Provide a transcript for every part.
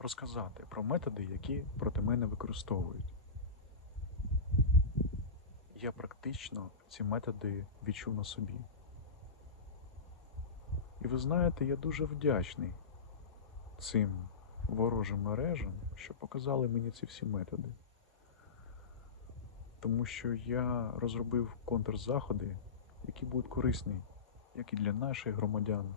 розказати про методи, які проти мене використовують. Я практично ці методи відчув на собі. І ви знаєте, я дуже вдячний цим ворожим мережам, що показали мені ці всі методи. Тому що я розробив контрзаходи, які будуть корисні як і для наших громадян,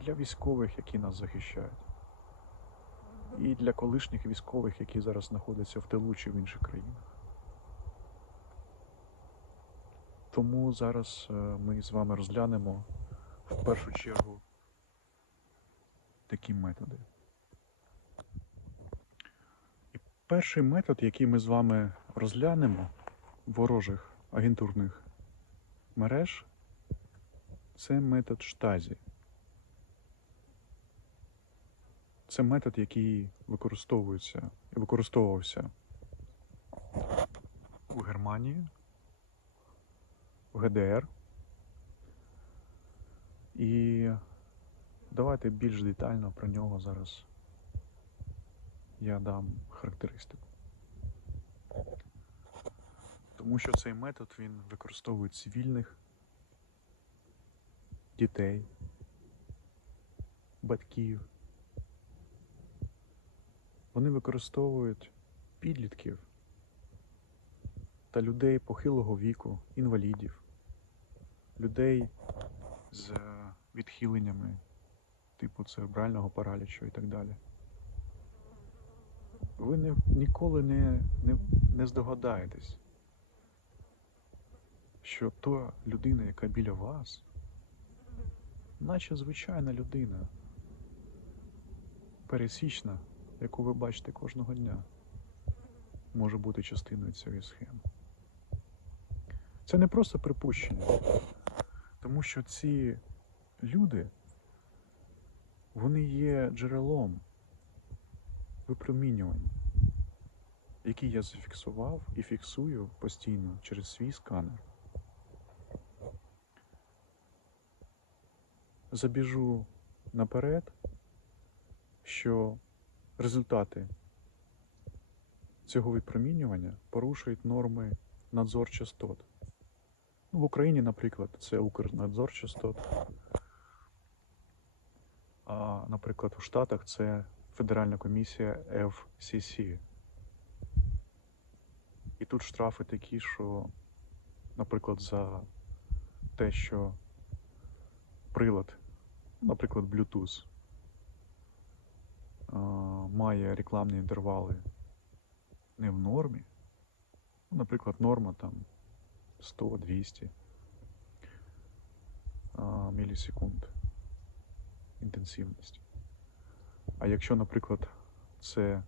для військових, які нас захищають, і для колишніх військових, які зараз знаходяться в тилу чи в інших країнах. Тому зараз е, ми з вами розглянемо в першу чергу такі методи. І перший метод, який ми з вами розглянемо ворожих агентурних мереж, це метод штазі. Це метод, який використовується і використовувався у Германії, в ГДР. І давайте більш детально про нього зараз я дам характеристику. Тому що цей метод він використовує цивільних дітей, батьків. Вони використовують підлітків та людей похилого віку, інвалідів, людей з е, відхиленнями, типу церебрального паралічу і так далі. Ви не, ніколи не, не, не здогадаєтесь, що та людина, яка біля вас, наче звичайна людина, пересічна, яку ви бачите кожного дня, може бути частиною цієї схеми. Це не просто припущення, тому що ці люди, вони є джерелом випромінювань, які я зафіксував і фіксую постійно через свій сканер. забіжу наперед, що результати цього випромінювання порушують норми надзор частот. Ну, в Україні, наприклад, це Укрнадзор частот. А, наприклад, у Штатах це Федеральна комісія FCC. І тут штрафи такі, що, наприклад, за те, що прилад, наприклад, Bluetooth, має рекламні інтервали не в нормі. Ну, наприклад, норма там 100-200 мілісекунд інтенсивності. А якщо, наприклад, це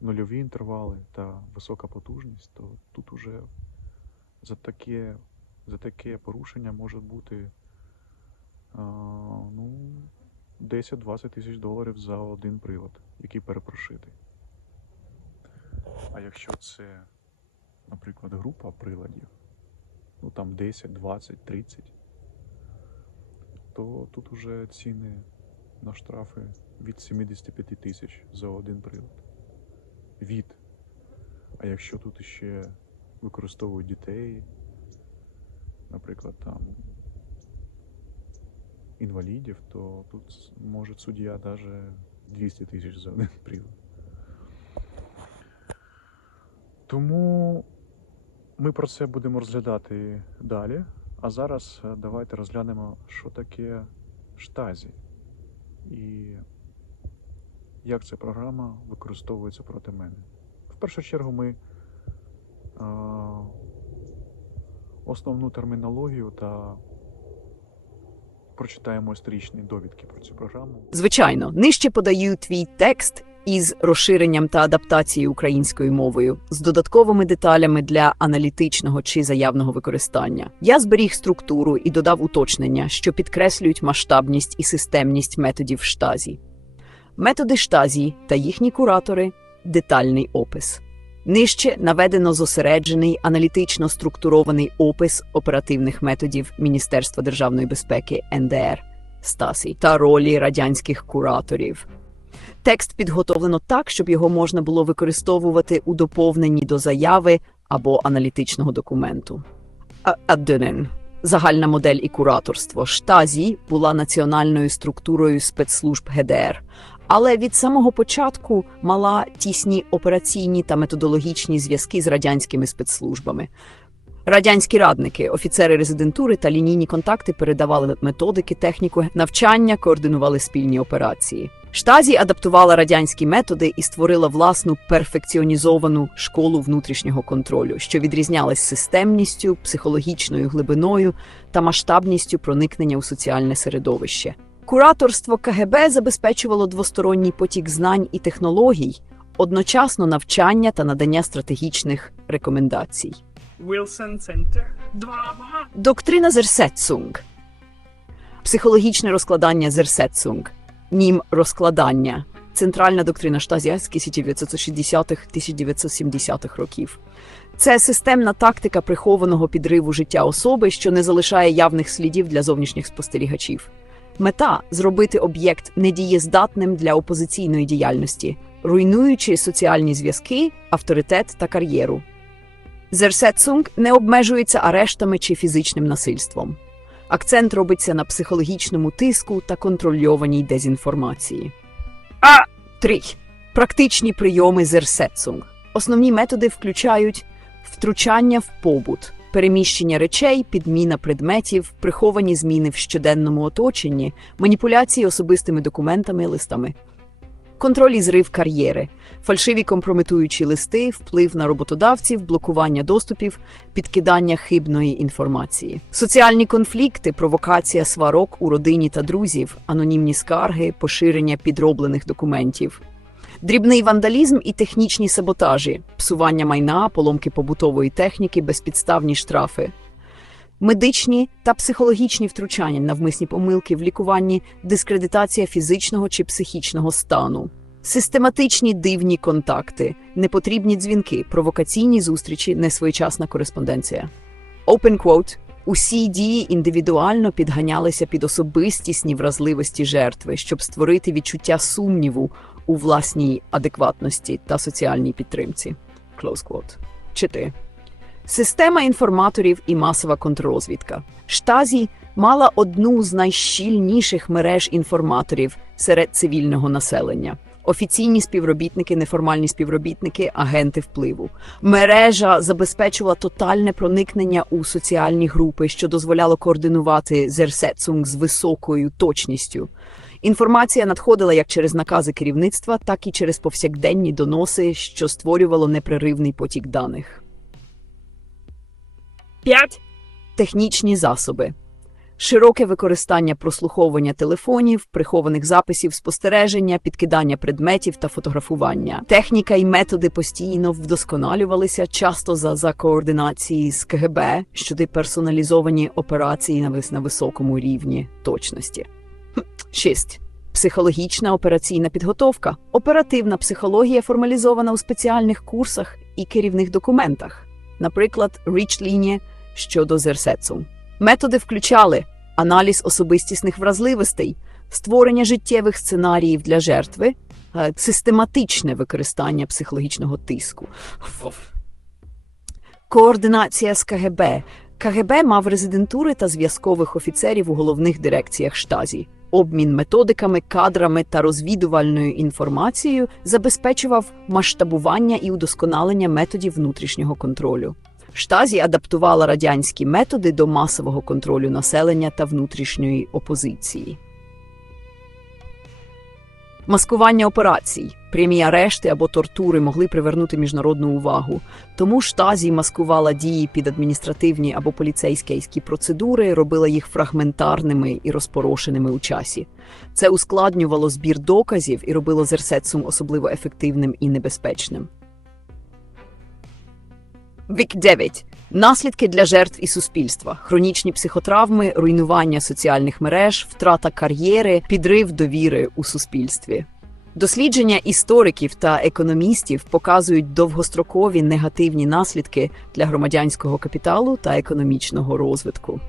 нульові інтервали та висока потужність, то тут уже за таке, за таке порушення може бути ну, 10-20 тисяч доларів за один прилад, який перепрошитий. А якщо це, наприклад, група приладів, ну там 10, 20, 30, то тут уже ціни на штрафи від 75 тисяч за один прилад. Від. А якщо тут ще використовують дітей, наприклад, там інвалідів, то тут може суддя навіть 200 тисяч за один прилад. Тому ми про це будемо розглядати далі. А зараз е, давайте розглянемо, що таке штазі і як ця програма використовується проти мене. В першу чергу ми е, основну термінологію та прочитаємо історичні довідки про цю програму. Звичайно, нижче подаю твій текст із розширенням та адаптацією українською мовою з додатковими деталями для аналітичного чи заявного використання. Я зберіг структуру і додав уточнення, що підкреслюють масштабність і системність методів штазі. Методи штазі та їхні куратори детальний опис. Нижче наведено зосереджений аналітично структурований опис оперативних методів Міністерства державної безпеки НДР. Стасі та ролі радянських кураторів. Текст підготовлено так, щоб його можна було використовувати у доповненні до заяви або аналітичного документу. Адденен. Загальна модель і кураторство Штазі була національною структурою спецслужб ГДР, але від самого початку мала тісні операційні та методологічні зв'язки з радянськими спецслужбами. Радянські радники, офіцери резидентури та лінійні контакти передавали методики, техніку навчання, координували спільні операції. Штазі адаптувала радянські методи і створила власну перфекціонізовану школу внутрішнього контролю, що відрізнялась системністю, психологічною глибиною та масштабністю проникнення у соціальне середовище. Кураторство КГБ забезпечувало двосторонній потік знань і технологій, одночасно навчання та надання стратегічних рекомендацій. Wilson Center. Доктрина Зерсетсунг. Психологічне розкладання Зерсетсунг. Нім розкладання. Центральна доктрина Штазі з 1960-1970-х років. Це системна тактика прихованого підриву життя особи, що не залишає явних слідів для зовнішніх спостерігачів. Мета зробити об'єкт недієздатним для опозиційної діяльності, руйнуючи соціальні зв'язки, авторитет та кар'єру. Зерсетсунг не обмежується арештами чи фізичним насильством. Акцент робиться на психологічному тиску та контрольованій дезінформації. А 3. Практичні прийоми Зерсетсунг. Основні методи включають втручання в побут, переміщення речей, підміна предметів, приховані зміни в щоденному оточенні, маніпуляції особистими документами листами. Контроль і зрив кар'єри, фальшиві компрометуючі листи, вплив на роботодавців, блокування доступів, підкидання хибної інформації, соціальні конфлікти, провокація сварок у родині та друзів, анонімні скарги, поширення підроблених документів. Дрібний вандалізм і технічні саботажі, псування майна, поломки побутової техніки, безпідставні штрафи. Медичні та психологічні втручання, навмисні помилки в лікуванні, дискредитація фізичного чи психічного стану, систематичні дивні контакти, непотрібні дзвінки, провокаційні зустрічі, несвоєчасна кореспонденція. Open quote. Усі дії індивідуально підганялися під особистісні вразливості жертви, щоб створити відчуття сумніву у власній адекватності та соціальній підтримці. Close quote. 4. Система інформаторів і масова контррозвідка. Штазі мала одну з найщільніших мереж інформаторів серед цивільного населення. Офіційні співробітники, неформальні співробітники, агенти впливу. Мережа забезпечувала тотальне проникнення у соціальні групи, що дозволяло координувати зерсетсунг з високою точністю. Інформація надходила як через накази керівництва, так і через повсякденні доноси, що створювало непреривний потік даних. П'ять. Технічні засоби. Широке використання прослуховування телефонів, прихованих записів спостереження, підкидання предметів та фотографування. Техніка і методи постійно вдосконалювалися, часто за, за координації з КГБ, щодо персоналізовані операції на високому рівні точності. 6. Психологічна операційна підготовка. Оперативна психологія формалізована у спеціальних курсах і керівних документах, наприклад, Річ-лінія щодо зерсецу. Методи включали аналіз особистісних вразливостей, створення життєвих сценаріїв для жертви, е, систематичне використання психологічного тиску, координація з КГБ. КГБ мав резидентури та зв'язкових офіцерів у головних дирекціях штазі. Обмін методиками, кадрами та розвідувальною інформацією забезпечував масштабування і удосконалення методів внутрішнього контролю. Штазі адаптувала радянські методи до масового контролю населення та внутрішньої опозиції. Маскування операцій, прямі арешти або тортури могли привернути міжнародну увагу. Тому штазі маскувала дії під адміністративні або поліцейські процедури, робила їх фрагментарними і розпорошеними у часі. Це ускладнювало збір доказів і робило зерсетсум особливо ефективним і небезпечним. Вік 9. Наслідки для жертв і суспільства: хронічні психотравми, руйнування соціальних мереж, втрата кар'єри, підрив довіри у суспільстві. Дослідження істориків та економістів показують довгострокові негативні наслідки для громадянського капіталу та економічного розвитку.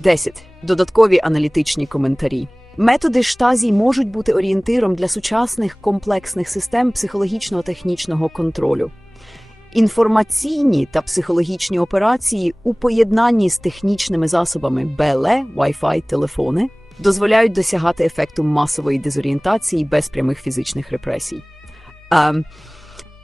10. Додаткові аналітичні коментарі. Методи штазі можуть бути орієнтиром для сучасних комплексних систем психологічно-технічного контролю. Інформаційні та психологічні операції у поєднанні з технічними засобами БЛ, Wi-Fi, телефони дозволяють досягати ефекту масової дезорієнтації без прямих фізичних репресій. Ем,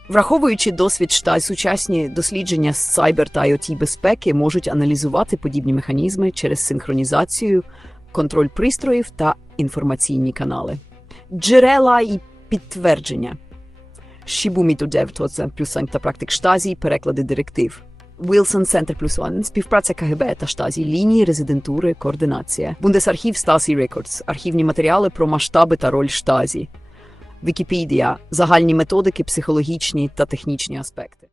Враховуючи досвід штаз, сучасні дослідження з сайбер та IoT безпеки можуть аналізувати подібні механізми через синхронізацію, контроль пристроїв та інформаційні канали. Джерела і підтвердження. To це плюс та практик штазі, переклади директив. Wilson Center плюс One, співпраця КГБ та штазі, лінії, резидентури, координація. Бундесархів Stasi Records, архівні матеріали про масштаби та роль штазі. Вікіпедія, загальні методики, психологічні та технічні аспекти.